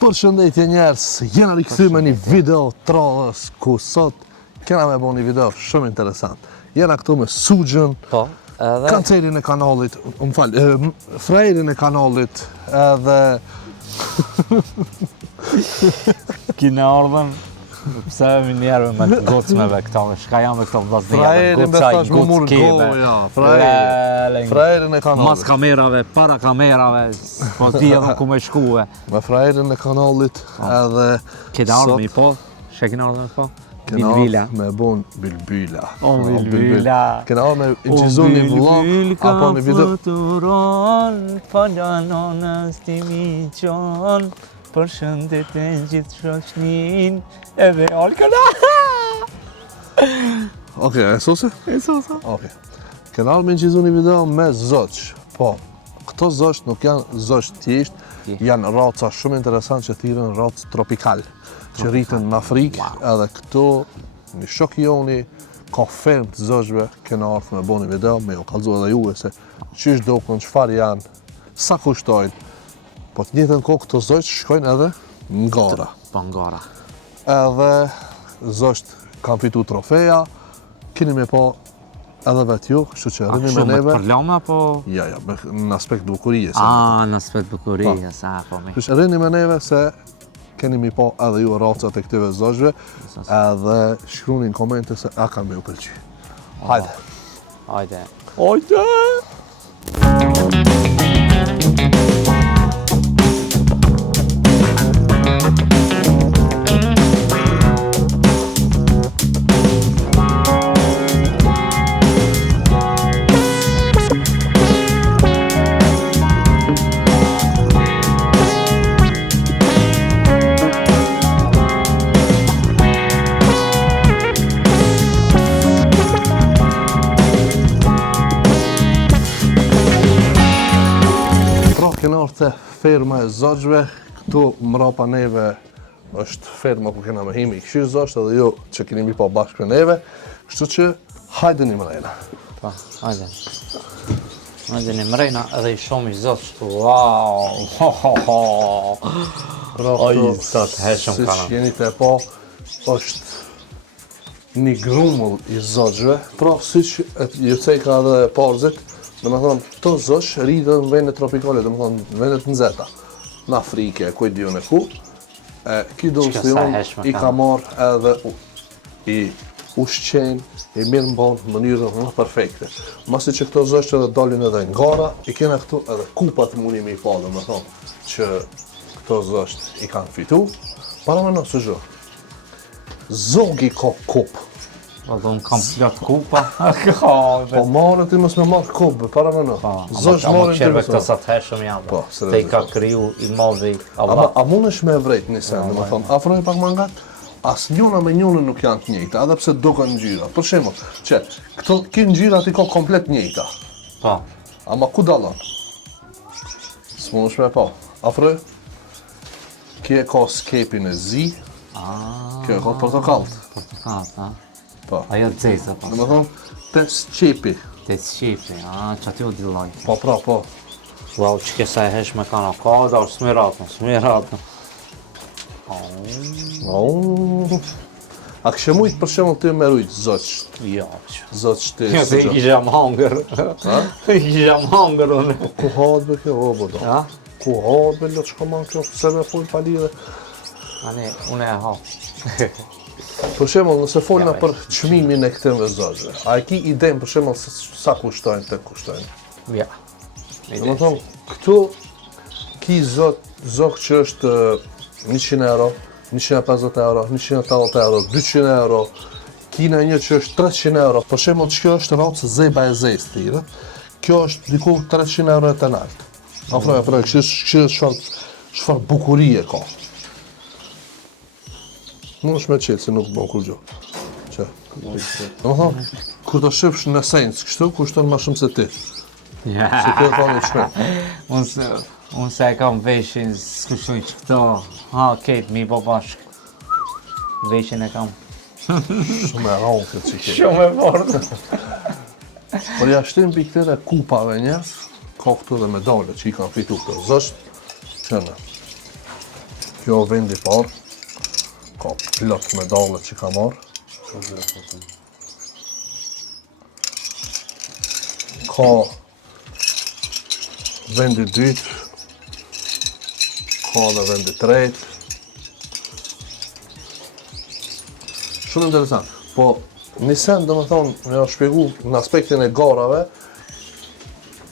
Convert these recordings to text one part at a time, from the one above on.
Përshëndetje njerëz, jena rikthyer me një video tradhës ku sot kena me bo një video shumë interesant. Jena këtu me Sugjën, kancerin e kanalit, frajerin e kanalit, edhe Kina ardhen pse mi njerëve me të gocmeve këta, shka janë me këto vlasnija, frajerin me thash më murë goja, frajerin e kanalit. Mas kamerave, para kamerave, pas di edhe ku me shkuve. Me frajerin e kanalit edhe Kena ardhën i po, she kena ardhën po? Bilbila. Me bon Bilbila. O Bilbila. Kena ardhën me inqizun një vlog, apo një video. O Bilbil ka fluturon, falanonës ti mi qon, përshëndeten gjithë shoqnin, edhe Alkana. Okej, e sosi? E sosa. Okej. Kena ardhën me inqizun një video me zoq, po. Këto zoq nuk janë zoq thjesht, janë raca shumë interesant që thirrën racë tropikal, që rritën në Afrikë, edhe këtu një shok joni ka ferm të zoqve, kena ardhur me bo një video, me ju kallëzu edhe juve se qysh dokun, çfarë janë, sa kushtojnë, po të njëjtën kohë këto zoq shkojnë edhe ngara. Po ngara. Edhe zoq kanë fitu trofeja, keni me po edhe vetë ju, kështu që rrini me neve. Për lame apo? Ja, në aspekt bukurie. Në aspekt bukurie, sa po mi. Kështu që rrini me neve se keni mi po edhe ju racat e këtive zogjve, edhe shkruni në komente se a kanë me ju pëlqy. Hajde. Hajde. Hajde! Kena orë të ferma e zogjve, këtu mrapa neve është ferma ku kena me himi i këshirë zogjt edhe ju që keni mi pa bashkë me neve, kështu që hajde një mrejna. Pa, hajde. Hajde një mrejna edhe i shumë i zogjt, wow, Oj, sot heshëm Si kana. që jeni të po, është një grumull i zogjve, pra si që ju cejka edhe parzit, dhe me thonë, të zosh rritën në vende tropikale, dhe me thonë, në vendet nëzeta, në Afrike, ku i dion e ku, ki do Qka së sa jonë heshme i ka. ka marrë edhe i ushqen, i mirë mbonë në mënyrën më perfekte. Masi që këto zosh edhe dalin edhe ngara, i kena këtu edhe kupat mundi me i pa, dhe me thonë, që këto zosh i kanë fitu, para me nësë zhë. Zogi ka kupë. Po dhe unë kam plot kupa. Po marrë ti mos me marrë kubë, para me në. Zosh marrë ti qerve mos këto me. sa të heshëm janë. Po, Te i ka kriju i madhi Allah. A mund është me vrejt një sen, dhe me thonë, afroj pak më ngat, as njona me njona nuk janë të njëjta, edhe pse duken ngjyra. Për shembull, që këto ki ngjyrat i ka komplet njëjta. Po. Ama ku dallon? S'mundesh me pa. Afroj. Kje ka skepin e zi, kjo e ka portokallt. Portokalt, ha? Po. Ajo të zezë, po. Dhe me thonë, te sqepi. Te shqipi, që aty u dilloj. Po, po. Wow, që kesa e heshme kana, ka da, smiratën. A kështë mujtë për shembull ty me rujtë zoq? Jo, Zoq të jo, se i kisha m'hangër. I kisha m'hangër unë. Ku hatë be kjo, o bodo? Ja? Ku hatë be lo që ka ma kjo, se me full pa lidhe? Ani, unë e ha. Për shembull, nëse folna për çmimin e këtyre zogjve, a e ki idenë për shembull sa kushtojnë të kushtojnë? Ja. Do të thonë, këtu ki zog që është 100 euro, 150 euro, 180 euro, 200 euro, kina një që është 300 euro. Për shembull, që kjo është racë zeba e zezë thirë, kjo është diku 300 euro e të nartë. Afroj, kështë çfarë bukurie ka. Nuk është me qetë, se nuk bën kur gjo. Që? Do më thonë, kur të shifsh në sens, kështu kushton ma shumë se ti. Se ti e thoni qme. Unë se e kam veshin, s'kushoj që këto, ketë mi po bashkë. Veshin e kam. Shumë e rronë këtë që ke. Shumë e fortë. Por jashtim për këtëre kupave njerës, ka këtu dhe medale që i kanë fitu këto zësht, qënë. Kjo vendi parë. Ka plot medale që ka marrë. Ka vendi dytë. Ka dhe vendi tretë. Shumë interesant. Po, nisen do më thonë, me shpjegu në aspektin e garave,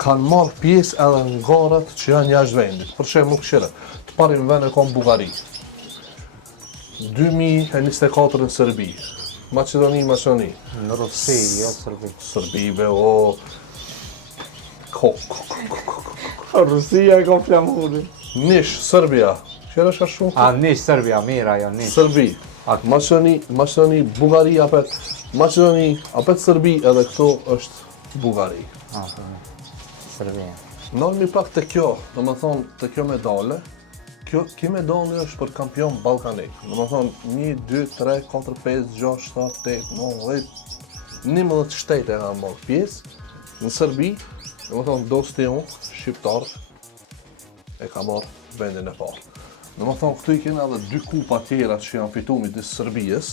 kanë marrë pjesë edhe në garat që janë jashtë vendit. Për shembull këshire, të parin vend e kam Bullgari. 2024 në Serbi. Maqedoni. Në Rusi, jo Serbi. Serbive, o... Rusia e ka flamurin. Nish, Serbia. Qëra është shumë? A, nish Serbia, mira, jo, nish. Serbi. Maqedoni, Bullgari, apet Maqedoni, apet Serbi, edhe këto është Bullgari. Serbia. Nalmi pak të kjo, do më thonë të kjo medale, kjo medale është për kampion ballkanik. Do më thonë 1, 2, 3, 4, 5, 6, 7, 8, 9, 10, 11 shtete e kanë marrë pjesë. Në Serbi, do më thonë dosti unë, shqiptar, e ka marrë vendin e parë. Do më thonë këtu i kena edhe 2 kupa tjera që janë fitu midis Serbijës,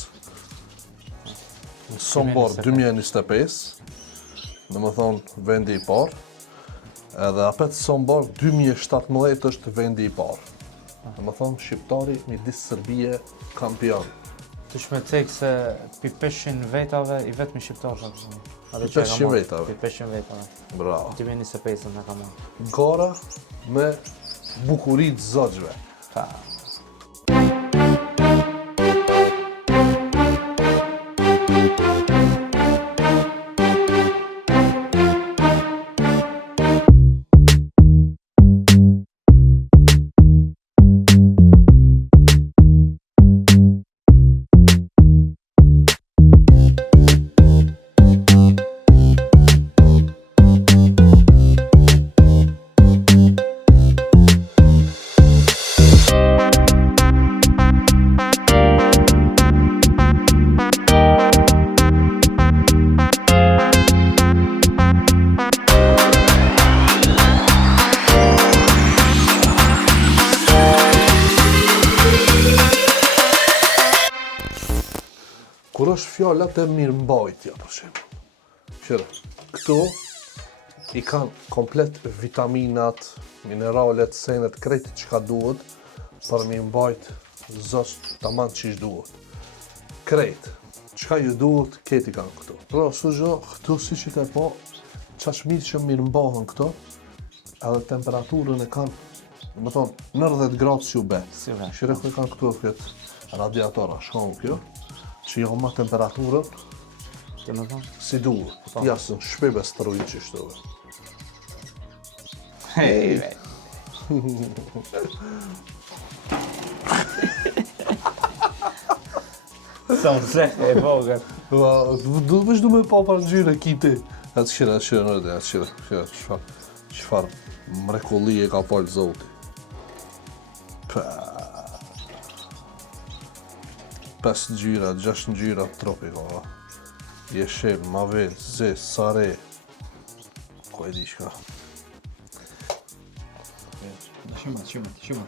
në Sombor 2025, do më thonë vendi i parë, edhe apet Sombor 2017 është vendi i parë. Do më thonë shqiptari midis Serbije kampion. Të shmecek se pi 500 vetave i vetëmi shqiptar ka përshënë. Pi 500 vetave? Pi 500 vetave. Bravo. 2025 në ka marrë. Gara me bukurit zogjve. Ta. Kur është fjallat e mirëmbajtja, për shembull. Qëre, këtu i kanë komplet vitaminat, mineralet, senet, krejt që ka duhet për mirëmbajt zos tamam që ish duhet. Krejt, çka ju duhet, këti kanë këtu. Pra, sugjo, këtu si që te po, qash mirë që mirëmbahen këto, edhe temperaturën e kanë, më thonë, 90 gradë që u betë. Si vetë. Shire këtë kanë këtu këtë radiatora, shkon kjo, që jo ma temperaturën, Ti më thonë? si duhet, jasën shpebe së të rujë që shtove. Hej, Sa më zehë e vogët. Vesh du me pa për në gjyre kiti. Atë shire në rëde, atë shire, qëfar mrekulli e ka falë zoti. 5 ngjyra, 6 ngjyra tropiko, jeshil, mavel, zes, sare, ko e di shka. Shumë.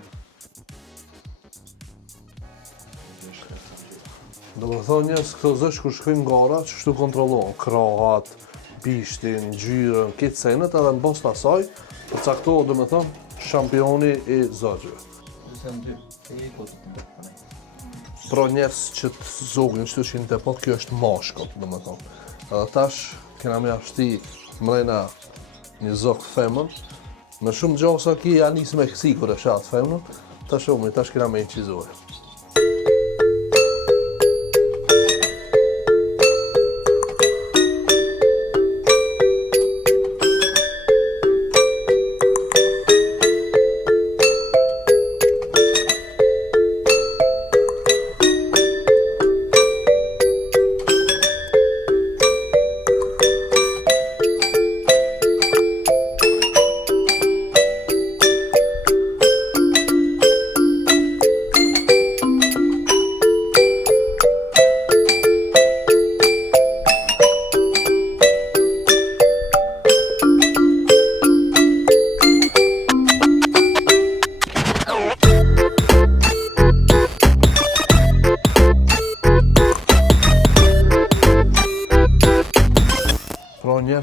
Do më thonë njës, këto zësh kur shkojnë gara, që shtu kontrollohen, krahat, bishtin, ngjyrën, këtë senet, edhe në bos të asaj, përcaktohet, do më thonë, shampioni i zogjëve. Pra njerës që të zogin që të shinë të pot, kjo është mashkull, do më thonë. Edhe tash, kena me ashti mrejna një zogë femën, me shumë gjosa ki ja nisë me kësi kër e shatë femën, tash kena me incizuar.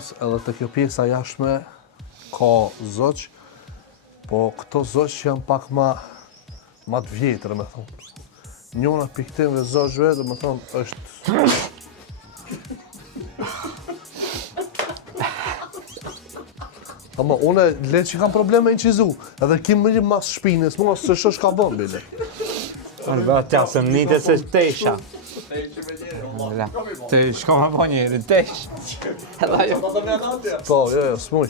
njerëz edhe të kjo pjesa jashtme ka zoq, po këto zoq janë pak ma të vjetër, me thonë. Njona piktimve zoqve, dhe me thonë, është... Ama une le që kam probleme në qizu, edhe kim më një mas shpinës, mua së shosh ka bon, bile. Unë bëha të jasëm nite se tesha. Të shko me po njeri, tesh. Po, jo, s'muj.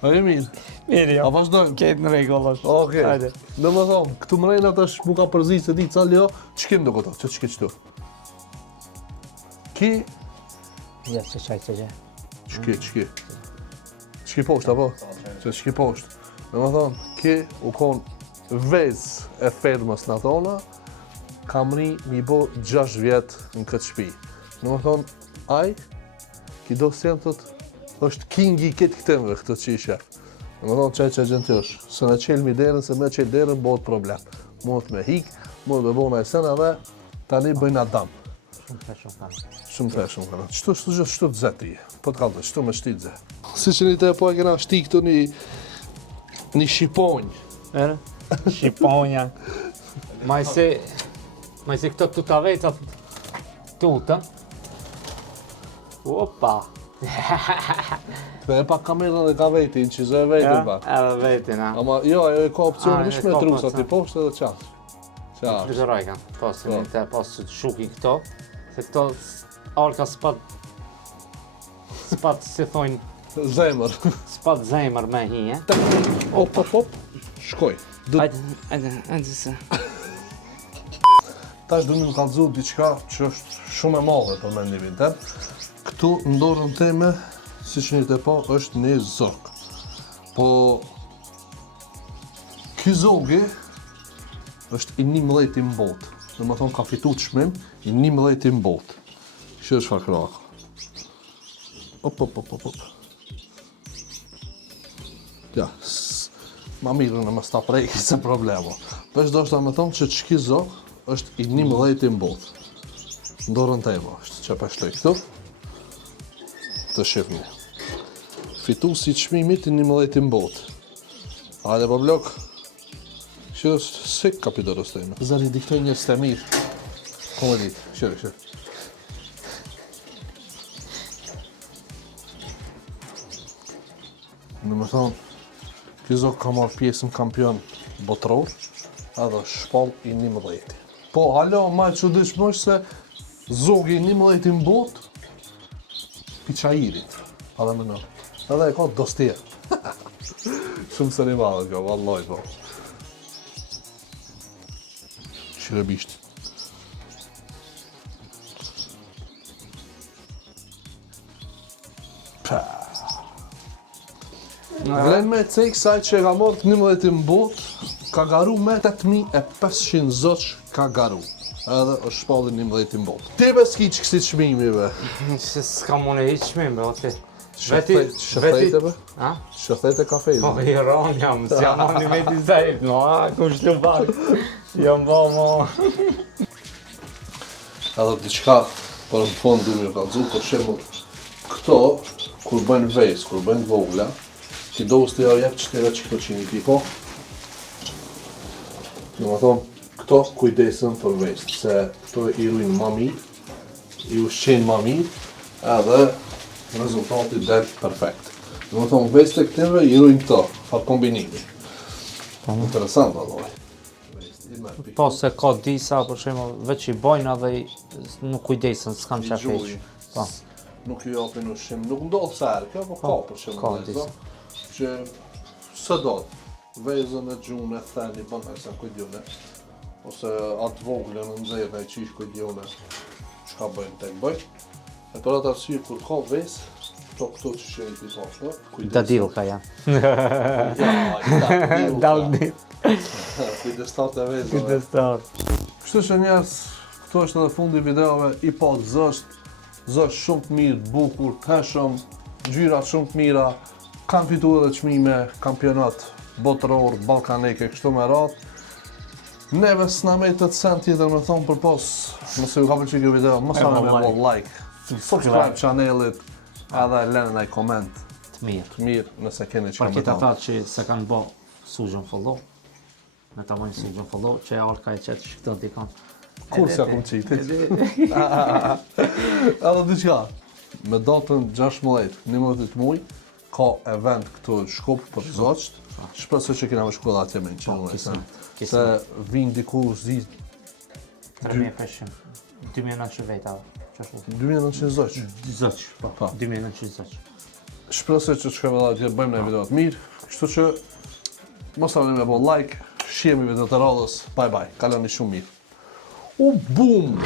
A e mirë? Mirë jo. A vazhdojmë? Ketë në regull është. Okej. Në më thonë, këtu më rejnë atash mu ka përzi se di cali jo, që kim do këto, që ke qëtu? Ki, Ja, që qaj. Çki poshtë, apo? Çki poshtë. Në më thonë, ki u konë vez e fermës në tona, kam ri mi bo 6 vjetë në këtë shpi. Në më thonë, aj, ki do s'jem tëtë, është kingi këtë këtëmve këtë që i shef. Në më thonë, qaj që gjënë tjosh, se në qelë mi derën, se me qelë derën, bëhet problem. Mund me hik, mund me bona e sena dhe, tani bëjnë adam. Shumë kanë. Qëtu të zeti, po të kalë, qëtu me shti të zeti. Si që një të po e kena shti këtu një shqiponjë. Ere? Shqiponja. Maj se këto tutavecat tutën. Opa. Të e pak kamerën dhe ka vetin, që zë e vetin pak. Edhe vetin, a. Ama jo, ajo e ka opcion ish me trusa, ti poshtë edhe qatë. Të gëroj kanë, posë një të posë të shuki këto. Se këto alka s'pat, si thojnë, Zemër. s'pat zemër me hi, e? Op, shkoj. Ajde se. Tash du më kalëzu diçka që është shumë e madhe për mendimin tem. Këtu në dorën teme, si që një të po, është një zog. Po, ky zogi është i 11 në botë. Dhe më thonë ka fitu të shmim, i 11 në botë. Kështë është fakraka. Op. Ja, ma mirë në më sta prejki se problemo. Pesh do është ta me thonë që qki zog është i 11 në botë. Në dorën teme është që peshtoj këtu. Të shifni. Fitu si të shmimit i 11 në botë. Hajde po blok. Që është se kapitolës të ime. Zari diktoj njërës të mirë. Kome ditë, shërë. Në më thonë, ky zog ka marrë pjesën kampion botëror, edhe shpall i 11. Po, halo, ma që dëshmë është se zogi i 11 në botë, piqajirit, edhe më në. Edhe e ka dostje. Shumë së një madhe kjo, vallaj, po. Shrebisht. Vlen me cek saj që ka marrë 11 në botë, ka garu me 8500 zoq ka garu. Edhe është shpallin 11 në botë. Ti be s'ki që kësi qmimive? Se s'ka mune i qmim, be, oti. Shëthejte be? A? Shëthejte kafejnë? Po, i ron jam, s'jam andi me t'i zajt, no, a, ku shlu pak. Jam ba, mo. Edhe diçka, për në fond du më kalëzu, për shemë, këto, kur bëjnë vejs, kur bëjnë vogla, ti do së të ja jep qëtëra që këto qini ti, po? Në më thonë, këto kujdesën për vejs, se këto i rujnë ma mirë, i ushqenë ma mirë, edhe rezultati del perfekt. Në më thonë, vejs të këtive i rujnë këto, fa kombinimi. Interesant, alloj. Po, se ka disa, për shemë, veç i bojnë edhe nuk kujdesën, s'kam që feqë. Po. Nuk ju japin ushqim, nuk ndodhë sërë, kjo, po ka për shemë ka vejzo, që së do, vezën e gjunë, e theni, bënë e se kujdjone, ose atë voglën në nëzirë e qish kujdjone, që ka bëjnë tek bëjnë. E për atë arsye, kur ka vezë, këto që shëri t'i pashtë, kujdes. Dadilka, ja. Daldit. Kujdestar të vezëve. Kujdestar. Kështu që njerës, këto është edhe fundi videove, i pa zështë shumë të mirë, bukur, teshëm, gjyrat shumë të mira, kanë fitu edhe çmime, kampionat botëror, balkanike, kështu me radhë. Neve s'na me të sen tjetër me thonë për pos, nëse ju ka pëlqyer kjo video, mos harroni me bë like, subscribe chanelit, edhe lënë ndaj koment Të mirë. të mirë nëse keni çka Për me këtë thonë. ata që se kanë bë sugjën follow, me ta mojnë sugjën follow, që e orë ka e qetë shkëtën t'i kanë. Kur s'ja kum qitit. Edhe diçka, me datën 16-11 muaj, ka event këtu në Shkup për zoqt, shpresoj që kena me shku edhe atje me në qenë. Se vinë diku zi 3500, 2900 veta. 2900 zoq. Zoq, po, Po. 2900 zoq. Shpresoj që të shkojmë edhe atje, bëjmë në video të mirë, kështu që mos harroni me bë like, shihemi video të radhës, bye bye, kaloni shumë mirë. U bum!